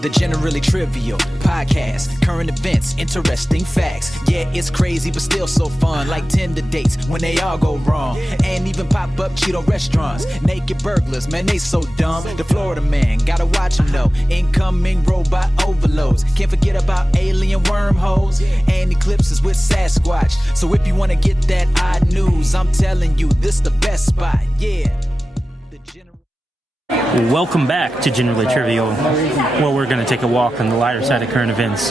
The Generally Trivial Podcast, current events, interesting facts. Yeah, it's crazy, but still so fun. Like Tinder dates when they all go wrong. And even pop-up Cheeto restaurants. Naked burglars, man, they so dumb. The Florida man, gotta watch them though. Incoming robot overloads. Can't forget about alien wormholes. And eclipses with Sasquatch. So if you wanna get that odd news, I'm telling you, this the best spot. Yeah. Welcome back to Generally Trivial, where we're going to take a walk on the lighter side of current events.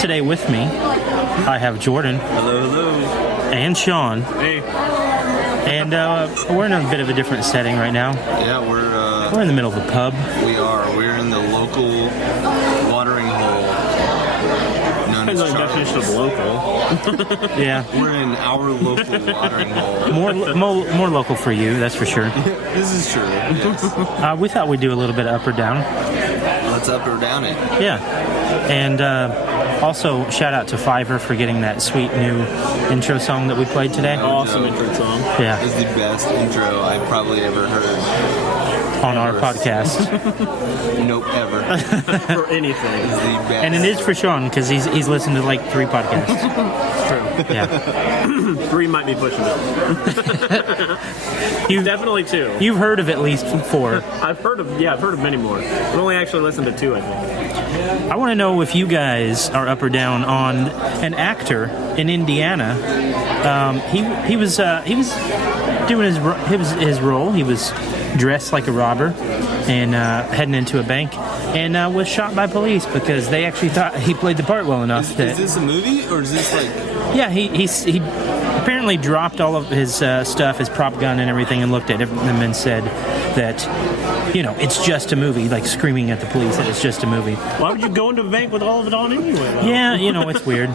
Today with me, I have Jordan. Hello, hello. And Sean. Hey. And we're in a bit of a different setting right now. Yeah, We're in the middle of a pub. we are. We're in the local watering hole. Known as Depends on the definition of local. Yeah. We're in our local watering hole. More local for you, that's for sure. This is true. Yes. We thought we'd do a little bit of up or down. Let's up or down it. Yeah. And also, shout out to Fiverr for getting that sweet new intro song that we played today. Awesome intro song. Yeah. It's the best intro I've probably ever heard. On our podcast. Nope, ever. For anything. It's the best. And it is for Sean, because he's listened to like 3 podcasts. True. Yeah. 3 might be pushing it. Definitely 2. You've heard of at least 4. I've heard of many more. I've only actually listened to 2, I think. I want to know if you guys are up or down on an actor in Indiana. He was doing his role. He was dressed like a robber and heading into a bank, and was shot by police because they actually thought he played the part well enough. Is this a movie or is this like? Yeah, he apparently dropped all of his stuff, his prop gun and everything, and looked at them and said that, it's just a movie, like screaming at the police that it's just a movie. Why would you go into a bank with all of it on anyway, though? Yeah, it's weird.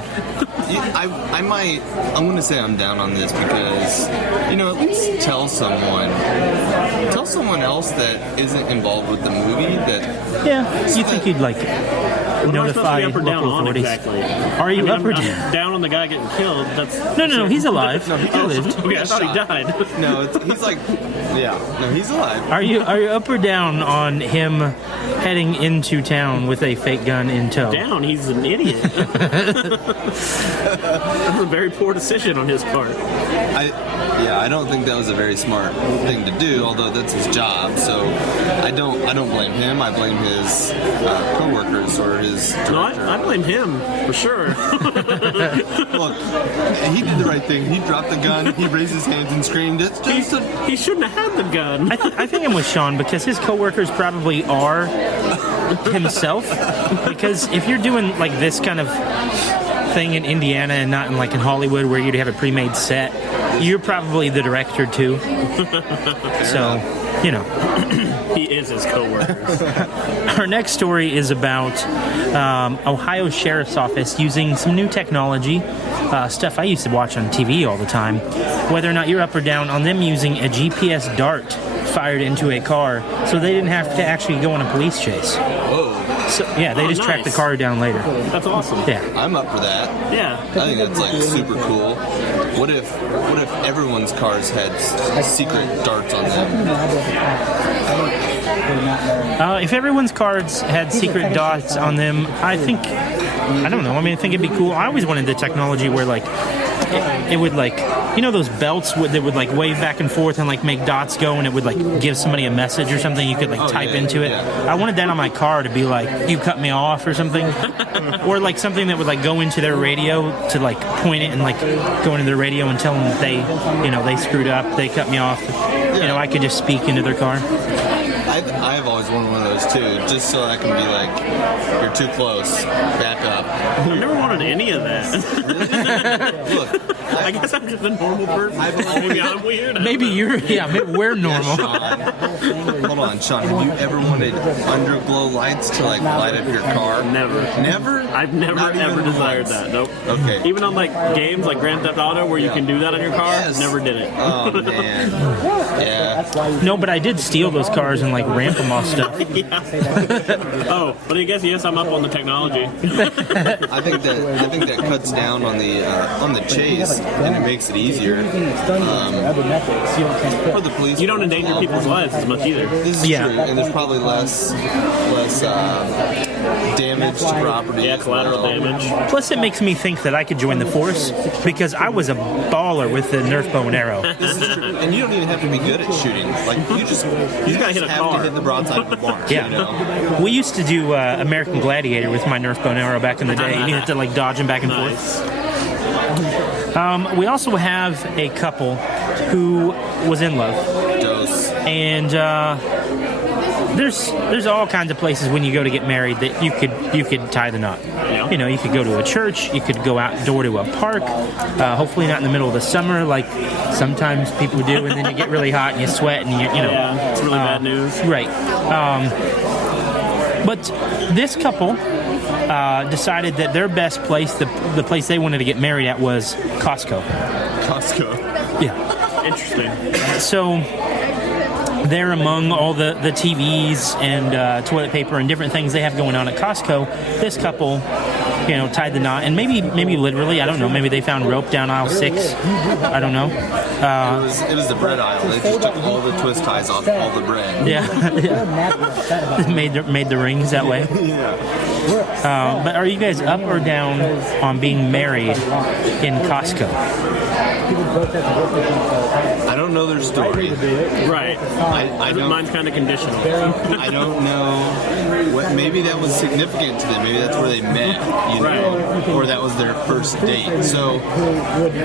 I'm going to say I'm down on this because, at least tell someone else that isn't involved with the movie that... Yeah, you think you'd, notify up or down local on authorities. exactly? Are you up or I'm down? down on the guy getting killed. That's No, he's alive. No, he lived. Okay, I thought he died. No, he's like... Yeah, no, he's alive. Are you up or down on him heading into town with a fake gun in tow? Down, he's an idiot. That's a very poor decision on his part. I don't think that was a very smart thing to do, although that's his job. So I don't blame him. I blame his coworkers or his director. No, I blame him for sure. Look, he did the right thing. He dropped the gun. He raised his hands and screamed. He shouldn't have had the gun. I think I'm with Sean because his coworkers probably are himself. Because if you're doing like this kind of thing in Indiana and not in Hollywood where you'd have a pre-made set, you're probably the director too. So, He is his coworkers. Our next story is about Ohio Sheriff's Office using some new technology, stuff I used to watch on TV all the time. Whether or not you're up or down on them using a GPS dart fired into a car so they didn't have to actually go on a police chase. Whoa. So, yeah, they just track the car down later. That's awesome. Yeah. I'm up for that. Yeah. I think that's super cool. What if everyone's cars had secret darts on them? If everyone's cards had secret dots on them, I think it'd be cool. I always wanted the technology where it would those belts that would wave back and forth and make dots go, and it would give somebody a message or something. You could type into it. Yeah. I wanted that on my car to be you cut me off or something, or something that would go into their radio to point it and go into their radio and tell them that they screwed up, they cut me off. I could just speak into their car. I've always wanted one of those too, just so I can be you're too close, back up. I've never wanted any of that. Look, I guess I'm just a normal person. Maybe I'm weird. Maybe we're normal. Hold on, Sean. Have you ever wanted underglow lights to light up your car? Never. Never? I've never ever desired that. Nope. Okay. Even on games like Grand Theft Auto where you can do that on your car, Yes. never did it. Oh man. Yeah. No, but I did steal those cars and ramp them off stuff. Oh, but I guess yes, I'm up on the technology. I think that cuts down on the chase and it makes it easier for the police. You don't endanger people's lives as much either. This is Yeah. true, and there's probably less damage to property. Yeah, as collateral well. damage. Plus, it makes me think that I could join the force because I was a baller with the Nerf bow and arrow. This is true. And you don't even have to be good at shooting. Like you just gotta hit a have car. to hit the broadside of the barn. Yeah. You know? We used to do American Gladiator with my Nerf bow and arrow back in the day, and you had to like dodge them back and forth. Nice. We also have a couple who was in love, Dose. and there's all kinds of places when you go to get married that you could tie the knot. Yeah. You know, you could go to a church, you could go outdoor to a park. Hopefully not in the middle of the summer, like sometimes people do, and then you get really hot and you sweat and you know. Yeah, it's really bad news. Right. But this couple decided that their best place, the place they wanted to get married at, was Costco. Costco. Yeah. Interesting. So they're among all the TVs and toilet paper and different things they have going on at Costco. This couple, you know, tied the knot, and maybe literally, I don't know. Maybe they found rope down aisle 6. I don't know. It was the bread aisle. They just took all the twist ties off all the bread. Yeah. made the rings that way. But are you guys up or down on being married in Costco? I don't know their story. Right. I don't. Mine's kind of conditional. I don't know what. Maybe that was significant to them. Maybe that's where they met. You know, or that was their first date. So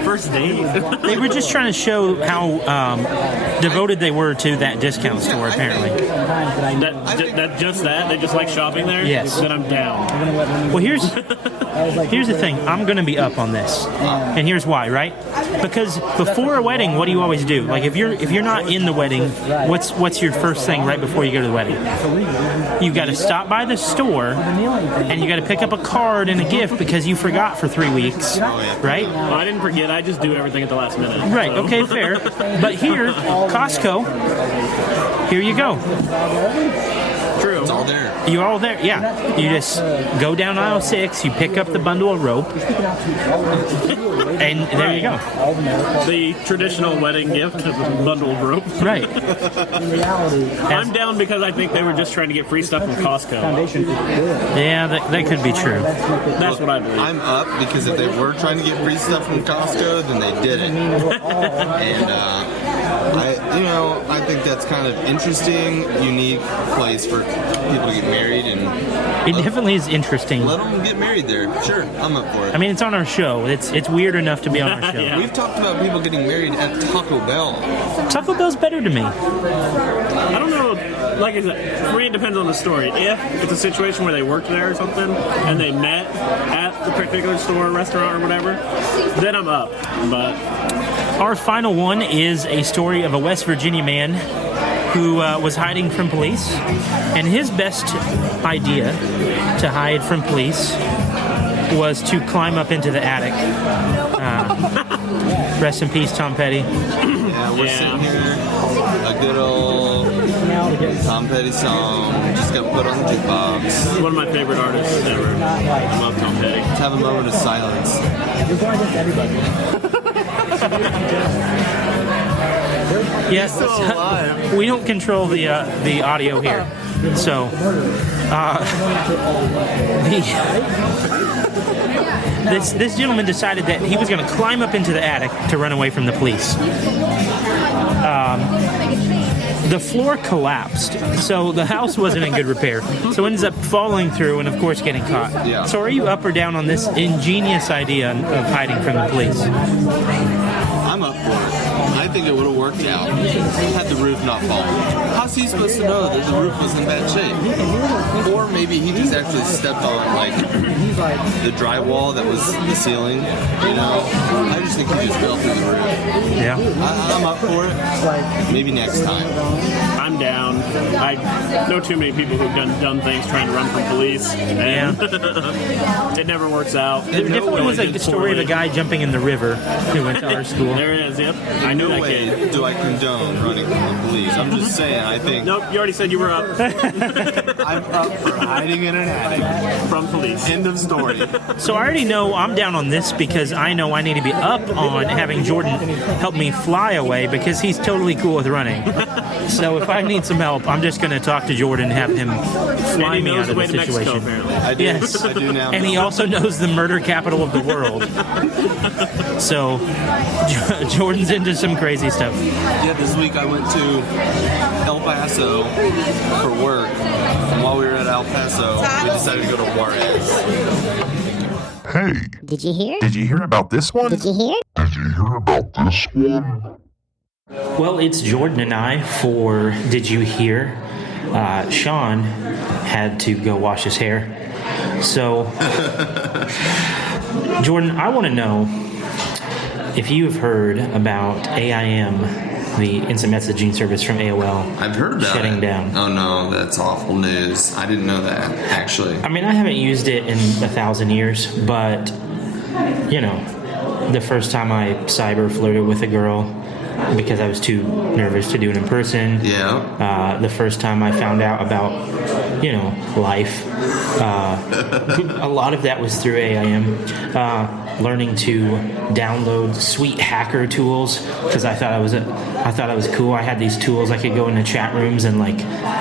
First date? They were just trying to show how devoted they were to that discount store, apparently. They just like shopping there? Yes. Then I'm down. Well, here's the thing. I'm going to be up on this, and here's why. Right? Because before a wedding, what do you always do? Like if you're not in the wedding, what's your first thing right before you go to the wedding? You got to stop by the store, and you got to pick up a card and a gift because you forgot for 3 weeks, right? Well, I didn't forget. I just do everything at the last minute. Right. so. Okay. Fair. But here, Costco. Here you go. True. it's all there. You're all there. Yeah. You just go down aisle 6. You pick up the bundle of rope, and there you go. The traditional wedding gift is a bundle of rope. Right. I'm down because I think they were just trying to get free stuff from Costco. Yeah, that could be true. That's what I believe. I'm up because if they were trying to get free stuff from Costco, then they did it. And I think that's kind of interesting, unique place for people to get married, and It definitely is interesting. let them get married there. Sure, I'm up for it. I mean, it's on our show. It's weird enough to be on our show. Yeah. We've talked about people getting married at Taco Bell. Taco Bell's better to me. I don't know. Like I said, for me, it depends on the story. If it's a situation where they worked there or something and they met at the particular store, restaurant, or whatever, then I'm up. But Our final one is a story of a West Virginia man who was hiding from police, and his best idea to hide from police was to climb up into the attic. Rest in peace, Tom Petty. Yeah, we're sitting here, a good old Tom Petty song just got put on the jukebox. one of my favorite artists ever. I love Tom Petty. Let's have a moment of silence. Yes, alive. we don't control the audio here, so this gentleman decided that he was going to climb up into the attic to run away from the police. The floor collapsed, so the house wasn't in good repair. So it ends up falling through and, of course, getting caught. Yeah. So are you up or down on this ingenious idea of hiding from the police? I'm up for it. I think it would have worked out had the roof not fallen. How's he supposed to know that the roof was in bad shape? Or maybe he just actually stepped on like the drywall that was the ceiling. You know, I just think he just fell through the roof. Yeah. I'm up for it. Maybe next time. I'm down. I know too many people who've done dumb things trying to run from police, and it never works out. There definitely was like the story of a guy jumping in the river who went to our school. There it is. Yep, I knew that way do I condone running from the police. I'm just saying, I think Nope, you already said you were up I'm up for hiding in an attic. from police. End of story. So I already know I'm down on this because I know I need to be up on having Jordan help me fly away because he's totally cool with running. So if I need some help, I'm just going to talk to Jordan and have him fly And he me knows out the of way the to Mexico, situation. apparently. I do. Yes. I do now. And he also knows the murder capital of the world. So Jordan's into some crazy stuff. Yeah, this week I went to El Paso for work. And while we were at El Paso, we decided to go to Juarez. Hey, Did you hear? did you hear about this one? Did you hear? Did you hear about this one? Well, it's Jordan and I for Did You Hear? Sean had to go wash his hair. So, Jordan, I want to know if you have heard about AIM, the instant messaging service from AOL. I've heard about shutting it. down. Oh no, that's awful news. I didn't know that, actually. I mean, I haven't used it in 1,000 years, but, you know, the first time I cyber flirted with a girl because I was too nervous to do it in person. Yeah. The first time I found out about, you know, life. A lot of that was through AIM. Learning to download sweet hacker tools because I thought I was cool. I had these tools I could go into chat rooms and like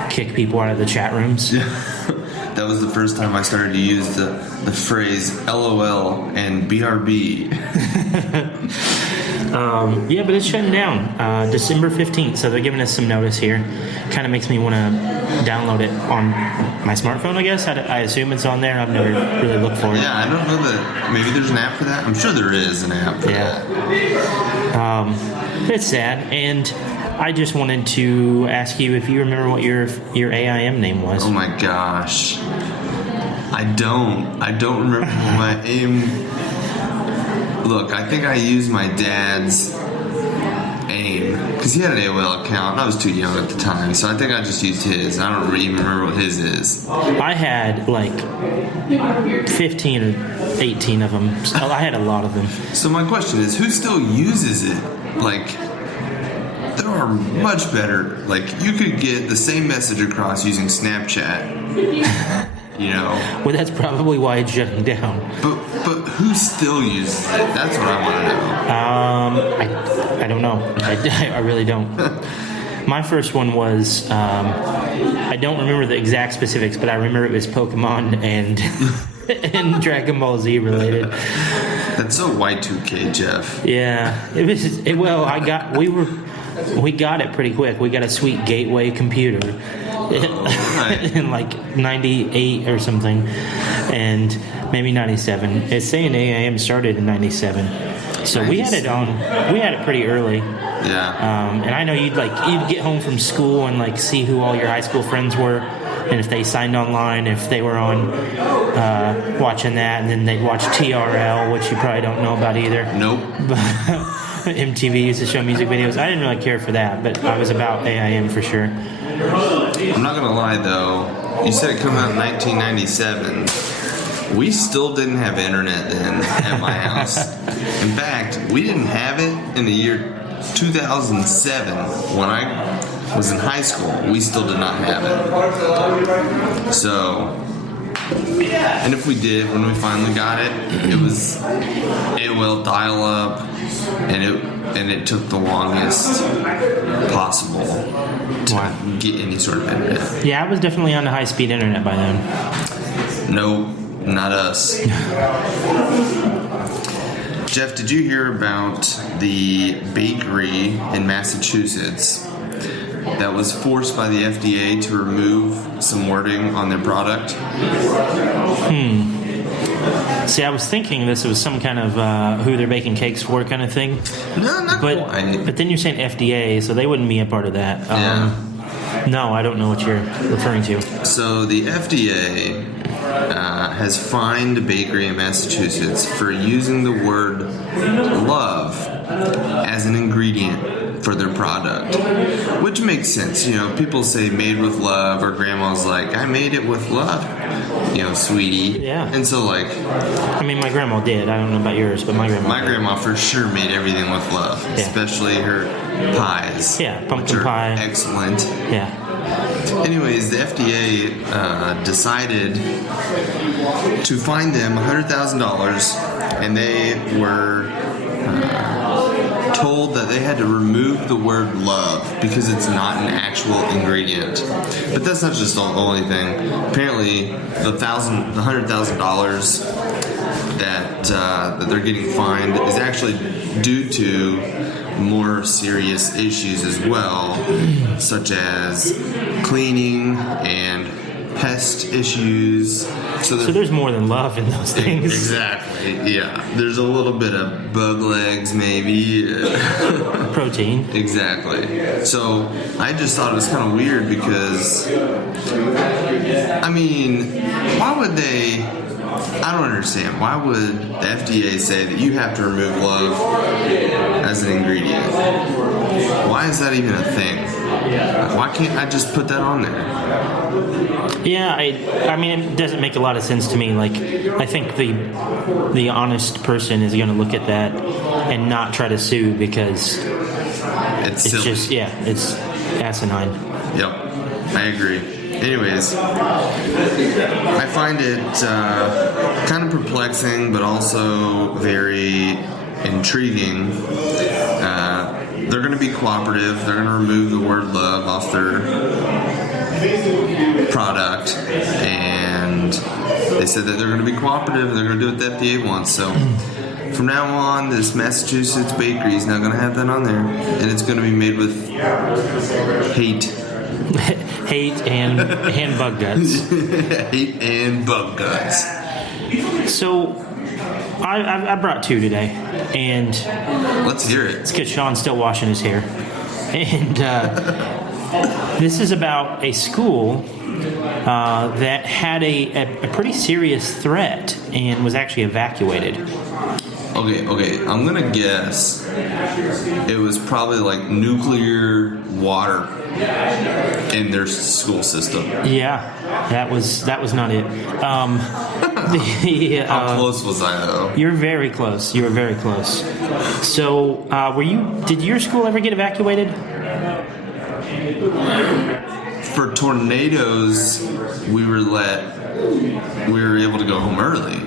kick people out of the chat rooms. That was the first time I started to use the phrase LOL and BRB. Yeah, but it's shutting down December 15th, so they're giving us some notice here. Kind of makes me want to download it on my smartphone, I guess. I assume it's on there. I've never really looked for it. Yeah, I don't know that. Maybe there's an app for that. I'm sure there is an app for that. It's sad, and I just wanted to ask you if you remember what your AIM name was. Oh my gosh. I don't remember my AIM. Look, I think I used my dad's AIM because he had an AOL account. I was too young at the time, so I think I just used his. I don't even remember what his is. I had like 15 or 18 of them. So I had a lot of them. So my question is, who still uses it? Like, there are much better. Like, you could get the same message across using Snapchat. You know. Well, that's probably why it's shutting down. But who still uses it? That's what I want to know. I don't know. I really don't. My first one was I don't remember the exact specifics, but I remember it was Pokemon and and Dragon Ball Z related. That's so Y2K, Jeff. Yeah, it was. We got it pretty quick. We got a sweet gateway computer. Right. In like 98 or something, and maybe 97. It's saying AIM started in 97, so we had it pretty early. Yeah. And I know you'd get home from school and like see who all your high school friends were, and if they signed online, if they were on watching that, and then they'd watch TRL, which you probably don't know about either. Nope. MTV used to show music videos. I didn't really care for that, but I was about AIM for sure. I'm not gonna lie though. You said it came out in 1997. We still didn't have internet then at my house. In fact, we didn't have it in the year 2007 when I was in high school. We still did not have it. So, and if we did, when we finally got it, it was AOL dial-up, and it took the longest possible to get any sort of internet. Yeah, I was definitely on the high-speed internet by then. No, not us. Jeff, did you hear about the bakery in Massachusetts that was forced by the FDA to remove some wording on their product? See, I was thinking this was some kind of who they're baking cakes for kind of thing. No, not quite. But then you're saying FDA, so they wouldn't be a part of that. Yeah. No, I don't know what you're referring to. So the FDA has fined a bakery in Massachusetts for using the word love as an ingredient for their product, which makes sense. You know, people say made with love, or grandma's like, I made it with love, you know, sweetie. Yeah. And so, like, I mean, my grandma did. I don't know about yours, but my grandma for sure made everything with love, especially her pies. Yeah, pumpkin which are pie. Excellent. Yeah. Anyways, the FDA decided to fine them $100,000, and they were told that they had to remove the word love because it's not an actual ingredient. But that's not just the only thing. Apparently, the $100,000 that they're getting fined is actually due to more serious issues as well, such as cleaning and pest issues. So there's more than love in those things. Exactly, yeah. There's a little bit of bug legs, maybe. Protein. Exactly. So I just thought it was kind of weird because, I mean, why would they... I don't understand. Why would the FDA say that you have to remove love as an ingredient? Why is that even a thing? Why can't I just put that on there? Yeah, I mean, it doesn't make a lot of sense to me. Like, I think the honest person is going to look at that and not try to sue because it's silly. just, it's asinine. Yep, I agree. Anyways, I find it kind of perplexing, but also very intriguing. They're going to be cooperative. They're going to remove the word love off their product, and they said that they're going to be cooperative and they're going to do what the FDA wants. So from now on, this Massachusetts bakery is not going to have that on there, and it's going to be made with hate. Hate and bug guts. Hate and bug guts. So, I brought two today, and let's hear it. It's because Sean's still washing his hair, and this is about a school that had a pretty serious threat and was actually evacuated. Okay, I'm gonna guess it was probably like nuclear water in their school system. Yeah, that was not it. How close was I though? You're very close. You were very close. So, did your school ever get evacuated? For tornadoes, we were able to go home early.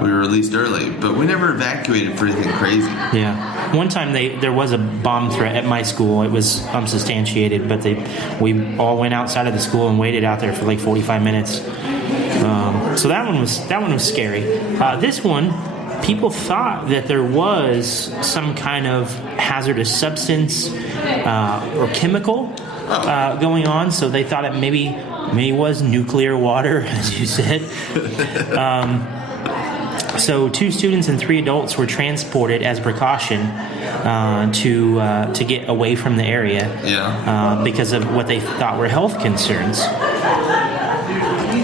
We were released early, but we never evacuated for anything crazy. Yeah. One time there was a bomb threat at my school. It was unsubstantiated, but we all went outside of the school and waited out there for like 45 minutes. So that one was scary. This one, people thought that there was some kind of hazardous substance or chemical going on, so they thought it maybe was nuclear water, as you said. So 2 students and 3 adults were transported as precaution to get away from the area because of what they thought were health concerns.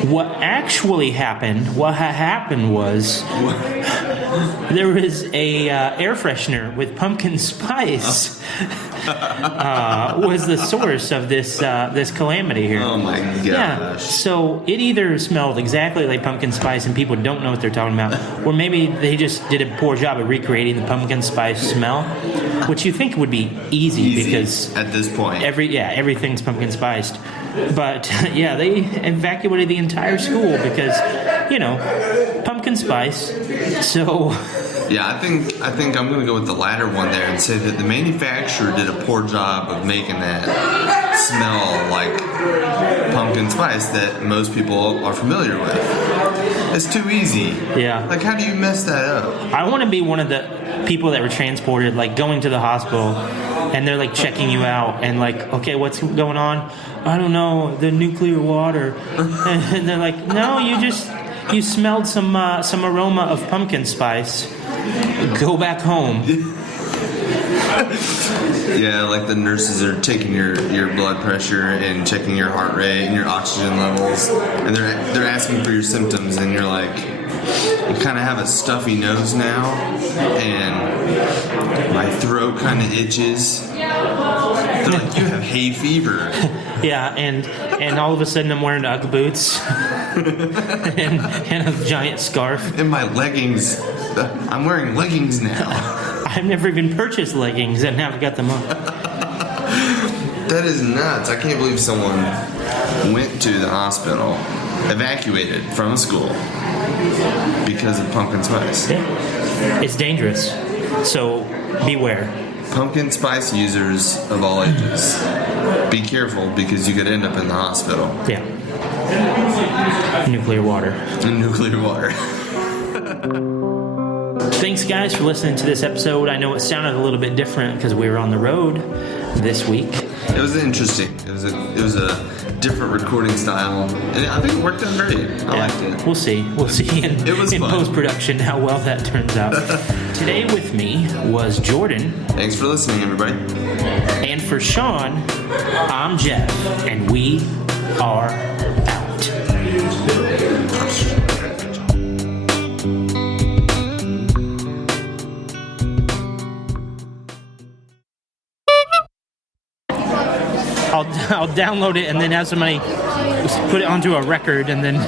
What actually happened, was there was a air freshener with pumpkin spice was the source of this calamity here. Oh my gosh. Yeah. So it either smelled exactly like pumpkin spice and people don't know what they're talking about, or maybe they just did a poor job of recreating the pumpkin spice smell, which you think would be easy because at this point everything's pumpkin spiced. But they evacuated the entire school because pumpkin spice. So yeah, I think I'm going to go with the latter one there and say that the manufacturer did a poor job of making that smell like pumpkin spice that most people are familiar with. It's too easy. Yeah. Like, how do you mess that up? I want to be one of the people that were transported, like going to the hospital, and they're like checking you out and like, okay, what's going on? I don't know, the nuclear water. And they're like, no, you smelled some aroma of pumpkin spice. Go back home. Yeah, like the nurses are taking your blood pressure and checking your heart rate and your oxygen levels, and they're asking for your symptoms, and you're like, you kind of have a stuffy nose now, and my throat kind of itches. They're like, you have hay fever. Yeah, and all of a sudden I'm wearing Ugg boots and a giant scarf. And my leggings, I'm wearing leggings now. I've never even purchased leggings, and now I've got them on. That is nuts. I can't believe someone went to the hospital, evacuated from a school because of pumpkin spice. Yeah. It's dangerous, so beware. Pumpkin spice users of all ages, be careful because you could end up in the hospital. Yeah. Nuclear water. In nuclear water. Thanks, guys, for listening to this episode. I know it sounded a little bit different because we were on the road this week. It was interesting. It was a different recording style, and I think it worked out great. I liked it. We'll see. We'll see in fun. post-production how well that turns out. Today with me was Jordan. Thanks for listening, everybody. And for Sean, I'm Jeff, and we are out. I'll download it and then have somebody put it onto a record and then